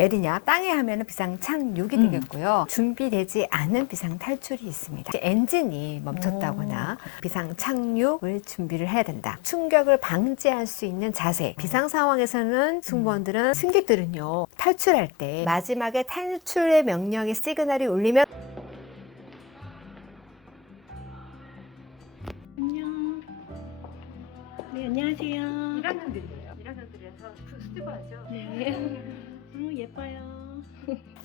내리냐 땅에 하면은 비상 착륙이 되겠고요. 준비되지 않은 비상 탈출이 있습니다. 엔진이 멈췄다거나 비상 착륙을 준비를 해야 된다. 충격을 방지할 수 있는 자세. 비상 상황에서는 승무원들은 승객들은요 탈출할 때 마지막에 탈출의 명령의 시그널이 울리면 안녕. 네, 안녕하세요. 1학년들이에요. 1학년들이라서 수줍어하죠. 네. 예뻐요.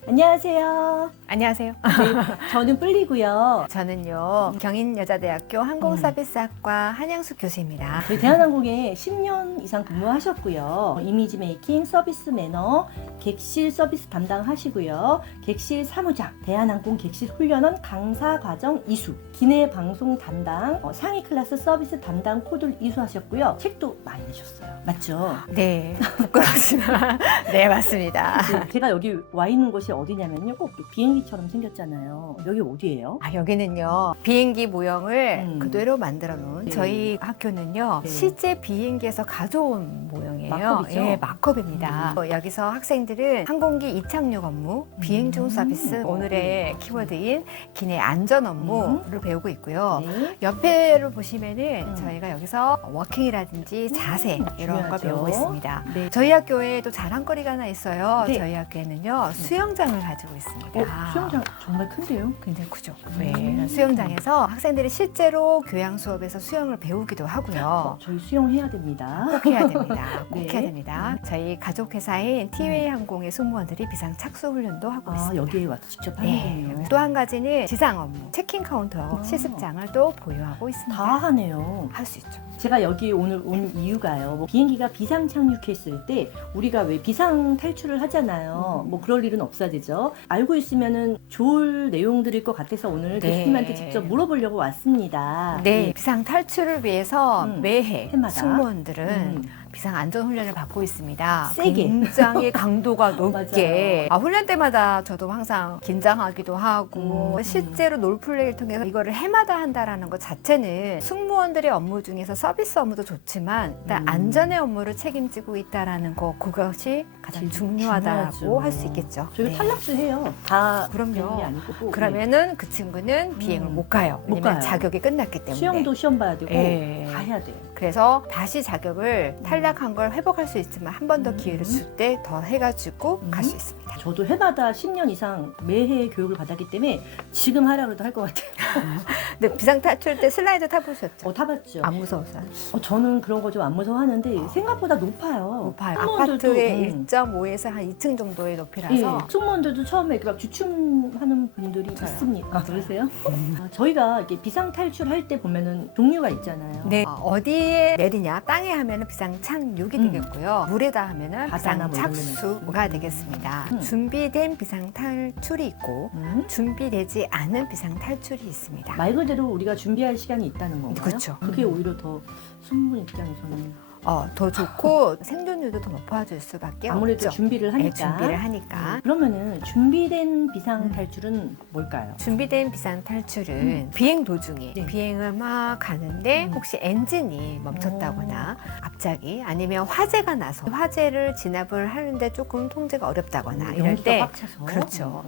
안녕하세요. 안녕하세요. 네, 저는 뿔리고요. 저는요 경인여자대학교 항공서비스학과 한양숙 교수입니다. 저희 대한항공에 10년 이상 근무하셨고요. 이미지 메이킹, 서비스 매너, 객실 서비스 담당하시고요. 객실 사무장, 대한항공 객실 훈련원 강사 과정 이수, 기내 방송 담당, 상위 클래스 서비스 담당 코드를 이수하셨고요. 책도 많이 내셨어요. 맞죠? 네, 부끄럽지만 네 맞습니다. 네, 제가 여기 와 있는 곳이 어디냐면요. 꼭 비행기처럼 생겼잖아요. 여기 어디예요? 여기는요 비행기 모형을 그대로 만들어 놓은 네. 저희 학교는요 네. 실제 비행기에서 가져온 모형이에요. 마크업이죠? 예, 마크업입니다. 여기서 학생들은 항공기 이착륙 업무, 비행 중 서비스, 오늘의 키워드인 기내 안전 업무를 배우고 있고요. 네. 옆에를 보시면은 저희가 여기서 워킹이라든지 자세 이런 걸 중요하죠. 배우고 있습니다. 네. 저희 학교에도 자랑거리가 하나 있어요. 네. 저희 학교에는요 수영장을 가지고 있습니다. 수영장 정말 큰데요? 굉장히 크죠. 네. 수영장에서 학생들이 실제로 교양 수업에서 수영을 배우기도 하고요. 저희 수영해야 됩니다. 꼭 해야 됩니다. 꼭 네. 해야 됩니다. 저희 가족 회사인 티웨이 항공의 승무원들이 비상 착수 훈련도 하고 있습니다. 여기에 와서 직접 네. 하는군요. 또 한 가지는 지상 업무, 체킹 카운터 실습장을 또 보유하고 있습니다. 다 하네요. 할 수 있죠. 제가 여기 오늘 온 이유가요. 비행기가 비상 착륙했을 때 우리가 왜 비상 탈출을 하잖아요. 그럴 일은 없어야 되죠. 알고 있으면은 좋을 내용들일 것 같아서 오늘 네. 교수님한테 직접 물어보려고 왔습니다. 네, 비상 탈출을 위해서 매해 해마다. 승무원들은 비상 안전 훈련을 받고 있습니다. 세게. 굉장히 강도가 높게. 맞아요. 훈련 때마다 저도 항상 긴장하기도 하고 실제로 롤플레이를 통해서 이거를 해마다 한다라는 것 자체는 승무원들의 업무 중에서 서비스 업무도 좋지만 일단 안전의 업무를 책임지고 있다라는 거 그것이 가장 중요하다고 중요하죠. 할 수 있겠죠. 저희가 네. 탈락도 해요. 다 그럼요. 되는 게 아니고. 그러면은 그 친구는 비행을 못 가요. 못 왜냐면 가요. 자격이 끝났기 때문에. 수영도 시험 봐야 되고 예. 다 해야 돼요. 그래서 다시 자격을 탈락한 걸 회복할 수 있지만 한 번 더 기회를 줄 때 더 해가지고 갈 수 있습니다. 저도 해마다 10년 이상 매해 교육을 받았기 때문에 지금 하라 그래도 할 것 같아요. 근데 비상 탈출 때 슬라이드 타보셨죠? 타봤죠. 안 무서웠어요? 저는 그런 거 좀 안 무서워하는데 생각보다 높아요. 높아요. 승무원들도, 아파트의 1.5에서 한 2층 정도의 높이라서 승무원들도 처음에 막 주춤하는 분들이 있습니다. 그러세요? 저희가 이렇게 비상 탈출할 때 보면은 종류가 있잖아요. 네, 어디에 내리냐 땅에 하면은 비상 착륙이 되겠고요. 물에다 하면은 바다나 비상 뭐 이런 착수가 되겠습니다. 준비된 비상 탈출이 있고 준비되지 않은 비상 탈출이 있습니다. 말 그대로 우리가 준비할 시간이 있다는 건가요? 그렇죠. 그게 오히려 더 승무원 입장에서는 더 좋고 생존율도 더 높아질 수밖에 아무래도 없죠. 준비를 하니까. 네, 준비를 하니까. 그러면은 준비된 비상 탈출은 뭘까요? 준비된 비상 탈출은 비행 도중에 네. 비행을 막 가는데 혹시 엔진이 멈췄다거나 갑자기 아니면 화재가 나서 화재를 진압을 하는데 조금 통제가 어렵다거나 이럴 연기가 때 꽉 차서. 그렇죠.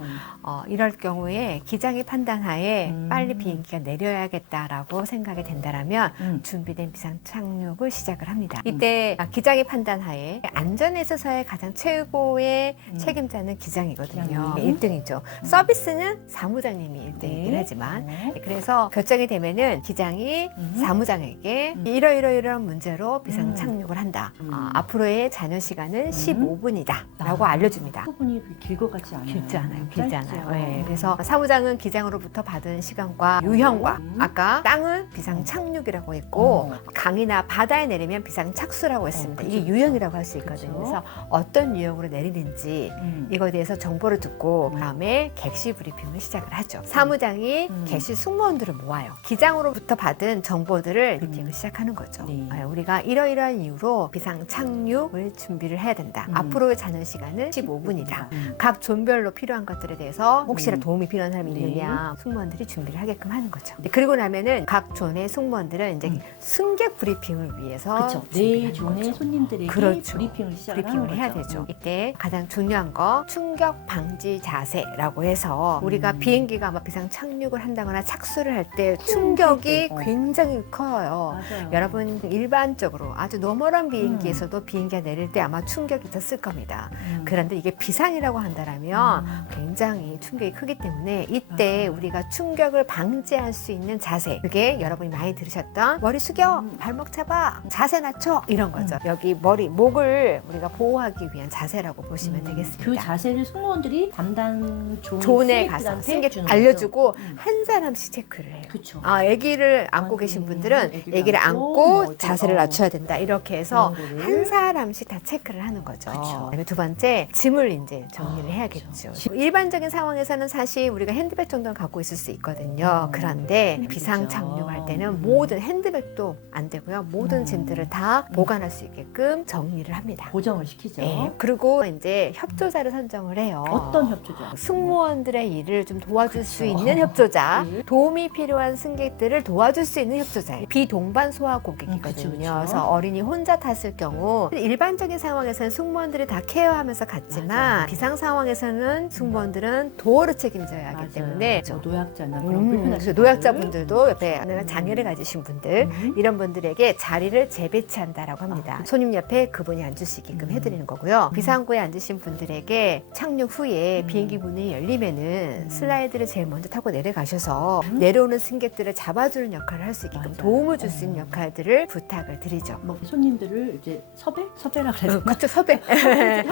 이럴 경우에 기장의 판단하에 빨리 비행기가 내려야겠다라고 생각이 된다라면 준비된 비상 착륙을 시작을 합니다. 이때 기장의 판단하에 안전에 있어서의 가장 최고의 책임자는 기장이거든요. 기장님. 1등이죠. 서비스는 사무장님이 1등이긴 네. 하지만 네. 그래서 결정이 되면은 기장이 사무장에게 이러이러이러한 문제로 비상 착륙을 한다. 앞으로의 잔여 시간은 15분이다 라고 알려줍니다. 부분이 길 것 같지 않아요. 길지 않아요. 길지 않아요. 네, 네. 그래서 사무장은 기장으로부터 받은 시간과 유형과 아까 땅은 비상 착륙이라고 했고 강이나 바다에 내리면 비상 착수라고 했습니다. 그쵸. 이게 유형이라고 할 수 있거든요. 그쵸. 그래서 어떤 유형으로 내리는지 이거에 대해서 정보를 듣고 그다음에 객실 브리핑을 시작을 하죠. 사무장이 객실 승무원들을 모아요. 기장으로부터 받은 정보들을 브리핑을 시작하는 거죠. 네. 우리가 이러이러한 이유로 비상 착륙을 준비를 해야 된다. 앞으로의 잔여 시간은 15분이다. 각 존별로 필요한 것들에 대해서 혹시나 도움이 필요한 사람이 네. 있느냐 승무원들이 준비를 하게끔 하는 거죠. 그리고 나면은 각 존의 승무원들은 이제 승객 브리핑을 위해서 그렇죠. 내일 준비하는 내존의 거죠. 손님들에게 그렇죠. 브리핑을 시작하는 브리핑을 해야 거죠. 되죠. 이때 가장 중요한 거 충격 방지 자세라고 해서 우리가 비행기가 아마 비상 착륙을 한다거나 착수를 할 때 충격이 어. 굉장히 커요. 맞아요. 여러분 일반적으로 아주 노멀한 비행기에서도 비행기가 내릴 때 아마 충격이 있었을 겁니다. 그런데 이게 비상이라고 한다면 굉장히 충격이 크기 때문에 이때 우리가 충격을 방지할 수 있는 자세, 그게 여러분이 많이 들으셨던 머리 숙여, 발목 잡아, 자세 낮춰 이런 거죠. 여기 머리, 목을 우리가 보호하기 위한 자세라고 보시면 되겠습니다. 그 자세를 승무원들이 담당 존에 가서 승객 알려주고 한 사람씩 체크를 해요. 그렇죠. 아기를 안고 계신 분들은 아기를 안고 자세를 낮춰야 된다 이렇게 해서 한 사람씩 다 체크를 하는 거죠. 그쵸. 그다음에 두 번째 짐을 이제 정리를 해야겠죠. 일반적인 상황에서는 사실 우리가 핸드백 정도는 갖고 있을 수 있거든요. 그런데 비상 착륙할 때는 모든 핸드백도 안 되고요. 모든 짐들을 다 보관할 수 있게끔 정리를 합니다. 고정을 시키죠. 네. 그리고 이제 협조자를 선정을 해요. 어떤 협조자? 승무원들의 일을 좀 도와줄 수 있는 협조자, 네. 도움이 필요한 승객들을 도와줄 수 있는 협조자예요. 비동반 소화 고객이거든요. 그쵸. 그래서 어린이 혼자 탔을 경우 일반적인 상황에서는 승무원들이 다 케어하면서 갔지만 맞아요. 비상 상황에서는 승무원들은 도어를 책임져야 하기 맞아요. 때문에 뭐 노약자나 그런 불편하신 그래서 분들. 노약자분들도 옆에 장애를 가지신 분들 이런 분들에게 자리를 재배치한다라고 합니다. 손님 옆에 그분이 앉을 수 있게끔 해드리는 거고요. 비상구에 앉으신 분들에게 착륙 후에 비행기 문이 열리면은 슬라이드를 제일 먼저 타고 내려가셔서 내려오는 승객들을 잡아주는 역할을 할 수 있게끔 맞아요. 도움을 줄 수 있는 역할들을 부탁을 드리죠. 뭐 손님들을 이제 섭외라 그래야 되나? 그렇죠, 섭외.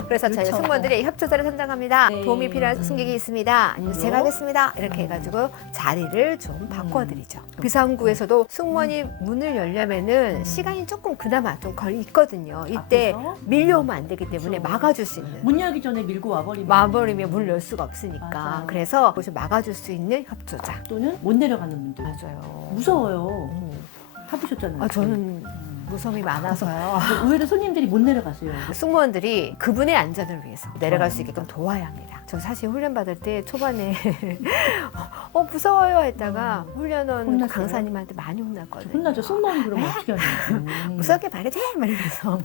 그래서 저희 그렇죠. 승무원들이 협조자를 선정합니다. 네. 도움이 필요한 승객이 있습니다. 아니면 제가 하겠습니다. 이렇게 해가지고 자리를 좀 바꿔드리죠. 비상구에서도 승무원이 문을 열려면은 시간이 조금 그나마 좀 있거든요. 이때 앞에서? 밀려오면 안 되기 때문에 그렇죠. 막아줄 수 있는. 문 열기 전에 밀고 와버리면 마버리면 문을 열 수가 없으니까. 맞아요. 그래서 그것을 막아줄 수 있는 협조자. 또는 못 내려가는 분들 맞아요. 무서워요. 타보셨잖아요. 아, 저는 무서움이 많아서요. 의외로 손님들이 못 내려가세요. 승무원들이 그분의 안전을 위해서 내려갈 수 있게끔 도와야 합니다. 저 사실 훈련 받을 때 초반에 무서워요 했다가 훈련원 혼났어요? 강사님한테 많이 혼났거든요. 혼나죠. 승무원이 그러면 어떻게 하냐. 무섭게 말해도 돼! 말이면서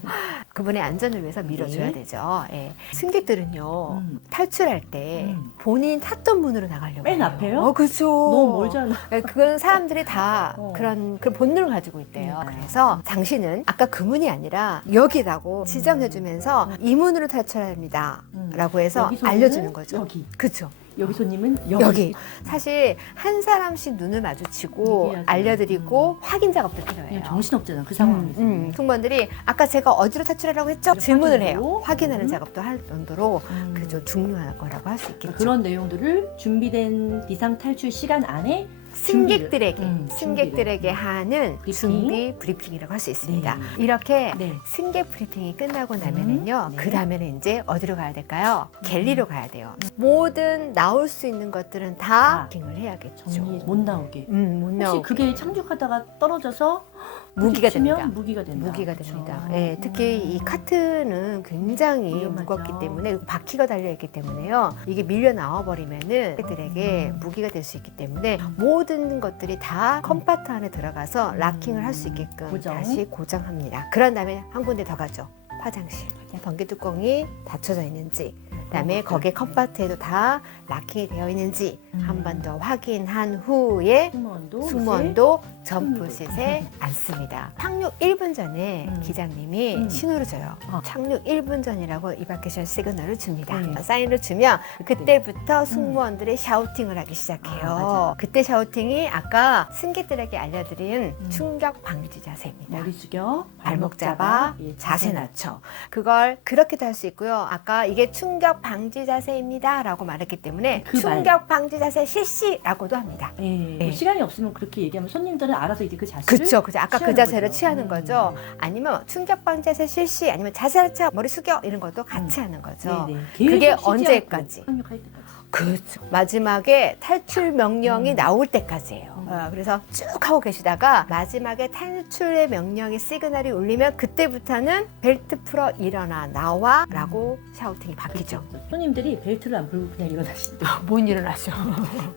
그분의 안전을 위해서 밀어줘야 네. 되죠. 예. 승객들은요 탈출할 때 음. 본인 탔던 문으로 나가려고 맨 해요. 앞에요? 그렇죠. 너무 멀잖아. 예, 그건 사람들이 다 어. 그런 본능을 가지고 있대요. 그래서 당신은 아까 그 문이 아니라 여기라고 지정해주면서 이 문으로 탈출해야 합니다. 라고 해서 여기서는 알려주는 거죠. 여기. 그렇죠. 여기 손님은 여기. 사실 한 사람씩 눈을 마주치고 얘기하죠. 알려드리고 확인 작업도 그냥 필요해요. 정신없잖아. 그 상황에서. 승무원들이 아까 제가 어디로 탈출하라고 했죠? 질문을 해요. 확인하고. 확인하는 작업도 할 정도로 음. 그 좀 중요한 거라고 할 수 있겠죠. 그런 내용들을 준비된 비상 탈출 시간 안에 승객들에게 준비를. 하는 브리핑. 준비 브리핑이라고 할 수 있습니다. 네. 이렇게 네. 승객 브리핑이 끝나고 나면은요. 네. 그 다음에는 이제 어디로 가야 될까요? 갤리로 가야 돼요. 모든 나올 수 있는 것들은 다 브리핑을 해야겠죠. 정리 못 나오게. 못 혹시 나오게. 그게 착륙하다가 떨어져서 무기가 부딪히면 됩니다. 무기가 된다. 무기가 그렇죠. 됩니다. 예, 특히 이 카트는 굉장히 위험하죠. 무겁기 때문에 그리고 바퀴가 달려 있기 때문에요. 이게 밀려 나와 버리면은 애들에게 무기가 될 수 있기 때문에 모든 것들이 다 컴파트 안에 들어가서 락킹을 할 수 있게끔 고정. 다시 고정합니다. 그런 다음에 한 군데 더 가죠. 화장실. 변기 뚜껑이 닫혀져 있는지, 그다음에 거기에 컴파트에도 다 락킹이 되어 있는지 한 번 더 확인한 후에 승무원도 점프싯에 앉습니다. 착륙 1분 전에 기장님이 신호를 줘요. 착륙 1분 전이라고 이바케이션 시그널을 줍니다. 사인을 주면 그때부터 승무원들이 샤우팅을 하기 시작해요. 그때 샤우팅이 아까 승객들에게 알려드린 충격 방지 자세입니다. 머리 숙여, 발목 잡아, 예, 자세 낮춰. 그걸 그렇게도 할 수 있고요. 아까 이게 충격 방지 자세입니다 라고 말했기 때문에 그 말. 충격 방지 자세 실시라고도 합니다. 예, 네. 뭐 시간이 없으면 그렇게 얘기하면 손님들은 알아서 이제 그 자세를 그쵸. 아까 그 취하는 자세를 거죠. 취하는 거죠. 아니면 충격 방지 자세 실시, 아니면 자세 낮춰, 머리 숙여 이런 것도 같이 하는 거죠. 네네. 그게 계속 쉬지 언제까지? 않고 착륙할 때까지. 그렇죠. 마지막에 탈출 명령이 나올 때까지예요. 그래서 쭉 하고 계시다가 마지막에 탈출의 명령이 시그널이 울리면 그때부터는 벨트 풀어 일어나 나와 라고 샤우팅이 바뀌죠. 손님들이 벨트를 안 풀고 그냥 일어나시죠. 못 일어나죠.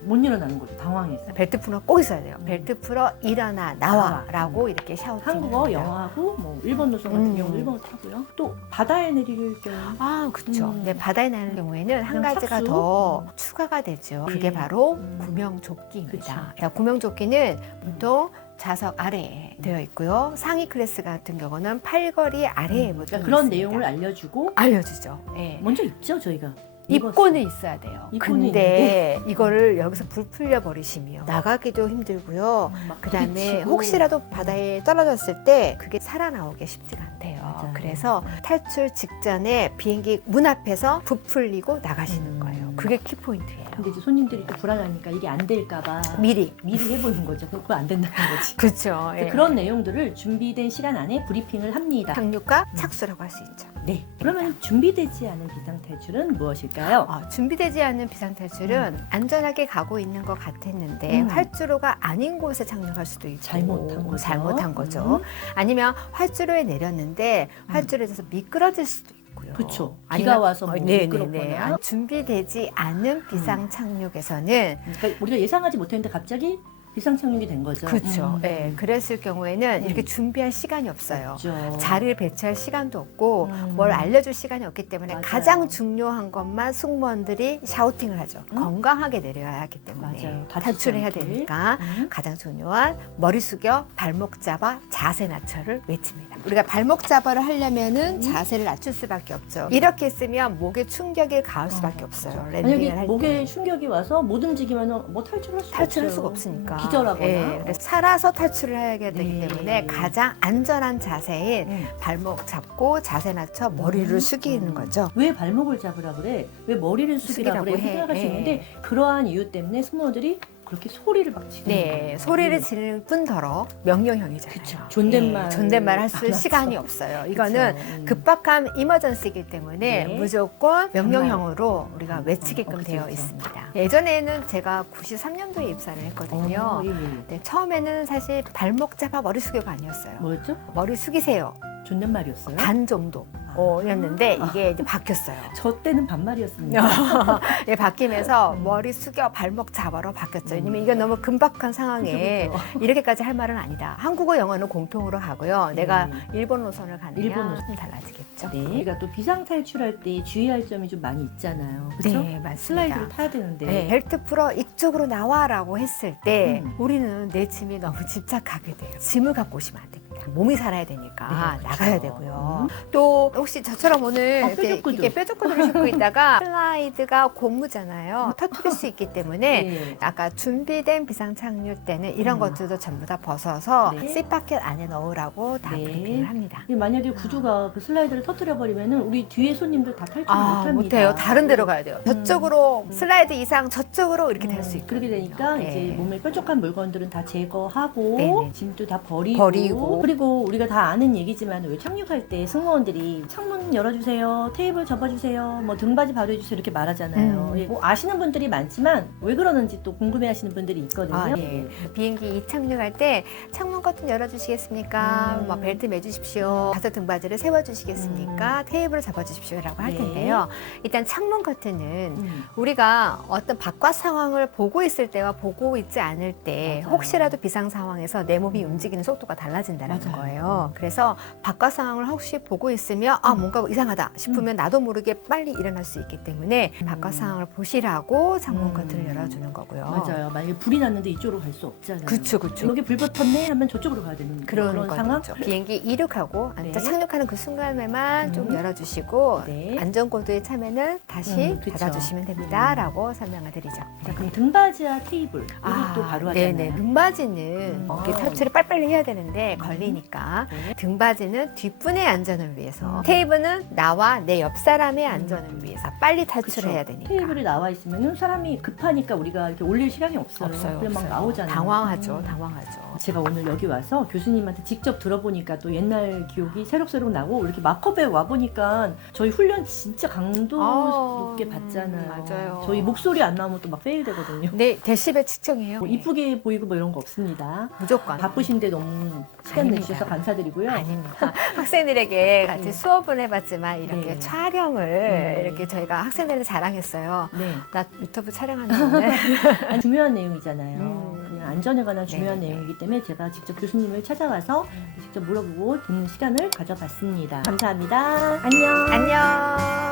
못 일어나는 거죠. 당황해서. 벨트 풀어 꼭 있어야 돼요. 벨트 풀어 일어나 나와 라고 이렇게 샤우팅. 한국어, 영어하고 뭐 일본 노선 같은 경우는 일본어 타고요. 또 바다에 내릴 경우 아, 그렇죠. 네, 바다에 나는 경우에는 한 그냥 가지가 삭수? 더 추가가 되죠. 네. 그게 바로 그쵸. 구명조끼입니다. 자, 구명조끼는 보통 좌석 아래에 되어 있고요. 상위 클래스 같은 경우는 팔걸이 아래에 보통 그러니까 그런 있습니다. 내용을 알려주고 알려주죠. 네. 먼저 입죠 저희가. 입고는 있어야 돼요. 입고는 근데 이거를 여기서 불풀려 버리시면 나가기도 힘들고요. 막 그다음에 부딪히고. 혹시라도 바다에 떨어졌을 때 그게 살아나오기 쉽지가 않대요. 맞아요. 그래서 탈출 직전에 비행기 문 앞에서 부풀리고 나가시는 거예요. 그게 키포인트예요. 근데 이제 손님들이 또 불안하니까 이게 안 될까봐 미리. 해보는 거죠. 그거 안 된다는 거지. 그렇죠. 예. 그런 내용들을 준비된 시간 안에 브리핑을 합니다. 착륙과 착수라고 할 수 있죠. 네. 그러면 준비되지 않은 비상탈출은 무엇일까요? 준비되지 않은 비상탈출은 안전하게 가고 있는 것 같았는데 활주로가 아닌 곳에 착륙할 수도 있고 잘못한 거죠. 아니면 활주로에 내렸는데 활주로에서 미끄러질 수도 있고요. 그렇죠. 비가 아니면- 와서 뭐 미끄럽거나. 준비되지 않은 비상 착륙에서는 그러니까 우리가 예상하지 못했는데 갑자기 비상착륙이 된 거죠. 그렇죠. 네, 그랬을 경우에는 이렇게 준비할 시간이 없어요. 그렇죠. 자리를 배치할 시간도 없고 음. 뭘 알려줄 시간이 없기 때문에 맞아요. 가장 중요한 것만 승무원들이 샤우팅을 하죠. 건강하게 내려야 하기 때문에 맞아요. 다치지 탈출을 해야 않게. 되니까 가장 중요한 머리 숙여 발목 잡아 자세 낮춰를 외칩니다. 우리가 발목 잡아를 하려면은 자세를 낮출 수밖에 없죠. 이렇게 있으면 목에 충격이 가할 수밖에 없어요. 랜딩을 만약에 할 목에 때. 충격이 와서 못 움직이면 뭐 탈출할 수가 없어요. 기절하거나. 예, 그래서 살아서 탈출을 해야 되기 네. 때문에 가장 안전한 자세인 발목 잡고 자세 낮춰 머리를 숙이는 거죠. 왜 발목을 잡으라 그래? 왜 머리를 숙이라 숙이라고 그래? 해. 생각할 수 예. 있는데 그러한 이유 때문에 승무원들이 그렇게 소리를 막 지르는 네, 거예요. 소리를 지르는 뿐더러 명령형이잖아요. 그쵸. 존댓말. 존댓말 할 수 안 하죠. 시간이 없어요. 이거는 그쵸. 급박한 이머전시이기 때문에 네. 무조건 명령형으로 우리가 외치게끔 그쵸, 되어 그쵸. 있습니다. 예전에는 제가 93년도에 입사를 했거든요. 예, 예. 네, 처음에는 사실 발목 잡아 머리 숙여가 아니었어요. 뭐였죠? 머리 숙이세요. 존댓말이었어요? 반 정도였는데 이게 이제 바뀌었어요. 저 때는 반말이었습니다. 예, 바뀌면서 머리 숙여 발목 잡아로 바뀌었죠. 왜냐면 이건 너무 금박한 상황에 그쵸. 이렇게까지 할 말은 아니다. 한국어, 영어는 공통으로 가고요. 내가 일본 노선을 가느냐 일본 노선. 좀 달라지겠죠. 네. 우리가 또 비상 탈출할 때 주의할 점이 좀 많이 있잖아요. 그렇죠? 네, 맞습니다. 슬라이드를 타야 되는데. 네, 벨트 풀어 이쪽으로 나와라고 했을 때 음. 우리는 내 짐에 너무 집착하게 돼요. 짐을 갖고 오시면 안 됩니다. 몸이 살아야 되니까 네, 나가야 그렇죠. 되고요. 또 혹시 저처럼 오늘 이렇게 뾰족구두. 이게 뾰족구두를 신고 있다가 슬라이드가 고무잖아요. 터뜨릴 수 있기 때문에 네. 아까 준비된 비상 착륙 때는 이런 것들도 전부 다 벗어서 네. 씹바켓 안에 넣으라고 다 네. 브리핑을 합니다. 만약에 구두가 그 슬라이드를 터뜨려 버리면 우리 뒤에 손님들 다 탈출 못합니다. 못해요. 다른 데로 가야 돼요. 저쪽으로 슬라이드 이상 저쪽으로 이렇게 될 수 있고 그렇게 되니까 네. 이제 몸에 뾰족한 물건들은 다 제거하고 네네. 짐도 다 버리고 그리고 우리가 다 아는 얘기지만 왜 착륙할 때 승무원들이 창문 열어주세요, 테이블 접어주세요, 뭐 등받이 발효해주세요 이렇게 말하잖아요. 뭐 아시는 분들이 많지만 왜 그러는지 또 궁금해하시는 분들이 있거든요. 네. 비행기 이착륙할 때 창문 커튼 열어주시겠습니까? 뭐 벨트 매주십시오. 가서 등받이를 세워주시겠습니까? 테이블을 잡아주십시오라고 할 네. 텐데요. 일단 창문 커튼은 우리가 어떤 바깥 상황을 보고 있을 때와 보고 있지 않을 때 맞아요. 혹시라도 비상 상황에서 내 몸이 움직이는 속도가 달라진다는 맞아요. 거예요. 그래서 바깥 상황을 혹시 보고 있으면 뭔가 이상하다 싶으면 나도 모르게 빨리 일어날 수 있기 때문에 바깥 상황을 보시라고 창문 커튼을 열어주는 거고요. 맞아요. 만약에 불이 났는데 이쪽으로 갈 수 없잖아요. 그쵸. 여기 불 붙었네 하면 저쪽으로 가야 되는 그런 상황. 거죠. 비행기 이륙하고 네. 착륙하는 그 순간에만 좀 열어주시고 네. 안전코드에 차면은 다시 그쵸. 닫아주시면 됩니다라고 설명을 드리죠. 자, 그럼 등받이와 테이블 이것도 바로 하잖아요. 네네. 등받이는 이렇게 탈출을 빨리빨리 해야 되는데 걸리니까 네. 등받이는 뒷분의 안전을 위해서 테이블은 나와 내 옆 사람의 안전을 위해서 빨리 탈출해야 되니까. 테이블에 나와 있으면 사람이 급하니까 우리가 이렇게 올릴 시간이 없어요. 없어요. 그래 막 없어요. 나오잖아요. 당황하죠. 당황하죠. 제가 오늘 여기 와서 교수님한테 직접 들어보니까 또 옛날 기억이 새록새록 나고 이렇게 마커베 와보니까 저희 훈련 진짜 강도 높게 받잖아요. 맞아요. 저희 목소리 안 나오면 또 막 페일 되거든요. 네, 데시벨 측정이에요. 뭐 이쁘게 보이고 뭐 이런 거 없습니다. 무조건. 바쁘신데 너무 시간 아닙니다. 내주셔서 감사드리고요. 아닙니다. 학생들에게 같이 수업을 해봤지만 이렇게 네. 촬영을 이렇게 저희가 학생들을 자랑했어요. 네. 나 유튜브 촬영하는데 아니, 중요한 내용이잖아요. 그냥 안전에 관한 중요한 네네네. 내용이기 때문에 제가 직접 교수님을 찾아와서 직접 물어보고 듣는 시간을 가져봤습니다. 감사합니다. 안녕. 안녕.